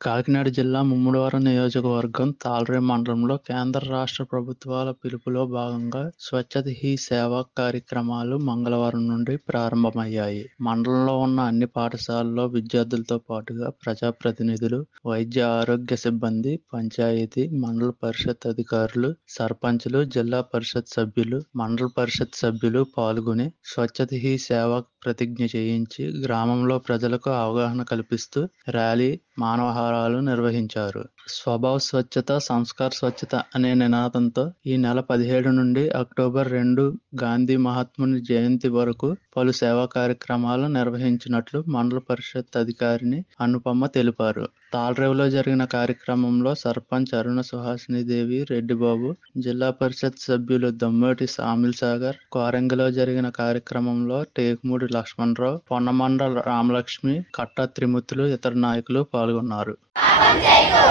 కాకినాడ జిల్లా ముమ్మడివరం నియోజకవర్గం తాళ్రేవు మండలంలో కేంద్ర రాష్ట్ర ప్రభుత్వాల పిలుపులో భాగంగా స్వచ్ఛత హీ సేవ కార్యక్రమాలు మంగళవారం నుండి ప్రారంభమయ్యాయి. మండలంలో ఉన్న అన్ని పాఠశాలల్లో విద్యార్థులతో పాటుగా ప్రజాప్రతినిధులు, వైద్య ఆరోగ్య సిబ్బంది, పంచాయతీ, మండల పరిషత్ అధికారులు, సర్పంచులు, జిల్లా పరిషత్ సభ్యులు, మండల పరిషత్ సభ్యులు పాల్గొని స్వచ్ఛత హీ సేవ ప్రతిజ్ఞ చేయించి గ్రామంలో ప్రజలకు అవగాహన కల్పిస్తూ ర్యాలీ, మానవహారాలు నిర్వహించారు. స్వభావ స్వచ్ఛత, సంస్కార్ స్వచ్ఛత అనే నినాదంతో ఈ నెల 17 నుండి అక్టోబర్ 2 గాంధీ మహాత్ముని జయంతి వరకు పలు సేవా కార్యక్రమాలు నిర్వహించినట్లు మండల పరిషత్ అధికారిని అనుపమ తెలిపారు. తాళ్రేవులో జరిగిన కార్యక్రమంలో సర్పంచ్ అరుణ సుహాసినీదేవి రెడ్డిబాబు, జిల్లా పరిషత్ సభ్యులు దమ్మోటి సామిల్ సాగర్, కోరంగిలో జరిగిన కార్యక్రమంలో టేకుమూడి లక్ష్మణరావు, పొన్నమండ రామలక్ష్మి, కట్టా త్రిమూర్తులు, ఇతర నాయకులు పాల్గొన్నారు.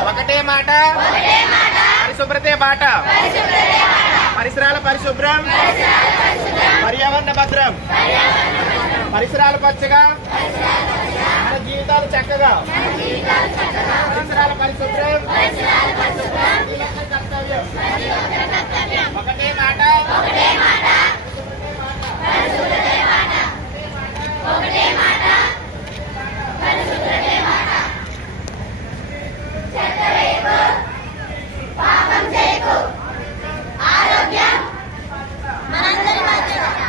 ఒకటే మాట, పరిశుభ్రతే బాట, పరిసరాల పరిశుభ్రం, పర్యావరణ భద్రం, పరిసరాలు పచ్చగా, మన జీవితాలు చక్కగా, పరిసరాల పరిశుభ్రం.